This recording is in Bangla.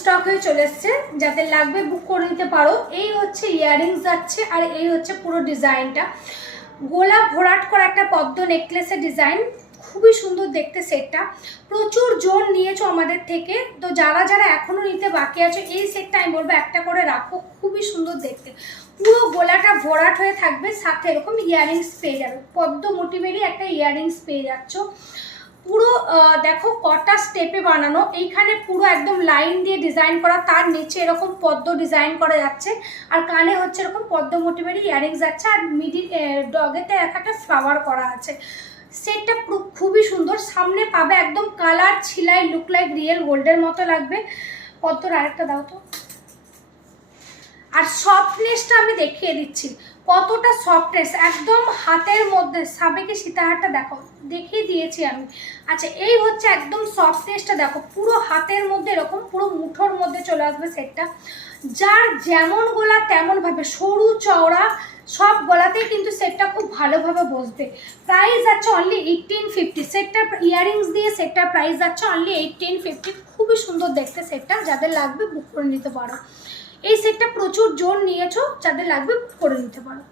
স্টক হয়ে চলে এসছে, যাদের লাগবে বুক করে নিতে পারো। এই হচ্ছে ইয়াররিংস যাচ্ছে, আর এই হচ্ছে পুরো ডিজাইনটা। গোলাপ ভরাট করা একটা পদ্ম নেকলেসের ডিজাইন, খুবই সুন্দর দেখতে সেটটা। প্রচুর জোর নিয়েছো আমাদের থেকে, তো যারা যারা এখনো নিতে বাকি আছে এই সেটটা আমি বলবো একটা করে রাখো, খুবই সুন্দর দেখতে। পুরো গোলাটা ভরাট হয়ে থাকবে, সাথে এরকম ইয়াররিংস পেয়ে যাবে, পদ্ম মোটিভেরই একটা ইয়াররিংস পেয়ে যাচ্ছ। পুরো দেখো কটা স্টেপে বানানো, এইখানে পুরো একদম লাইন দিয়ে ডিজাইন করা, তার নিচে এরকম পদ্ম ডিজাইন করা যাচ্ছে, আর কানে হচ্ছে এরকম পদ্ম মোটিভেরই ইয়াররিংস যাচ্ছে, আর মিডিল ডগেতে একটা ফ্লাওয়ার করা আছে। সেটটা খুবই সুন্দর। সামনে পাবে একদম কালার ছিলাই, লুক লাইক রিয়েল গোল্ডের মতো লাগবে। পদ্মর আরেকটা দাও তো। আর সফটনেসটা আমি দেখিয়ে দিচ্ছি, কতটা সফটনেস, একদম হাতের মধ্যে। সাবেকে সীতাহারটা দেখো, দেখিয়ে দিয়েছি আমি। আচ্ছা, এই হচ্ছে একদম সফটনেসটা দেখো, পুরো হাতের মধ্যে এরকম পুরো মুঠোর মধ্যে চলে আসবে সেটটা। যার যেমন গলা তেমনভাবে, সরু চওড়া সব গলাতেই কিন্তু সেটটা খুব ভালোভাবে বসবে। প্রাইস যাচ্ছে অনলি 1850। সেটটার ইয়াররিংস দিয়ে সেটটার প্রাইস যাচ্ছে অনলি 1850। খুবই সুন্দর দেখতে সেটটা, যাদের লাগবে বুক করে নিতে পারো। এই সেটটা প্রচুর জোর নিয়েছো, যাদের লাগবে বুক করে নিতে পারো।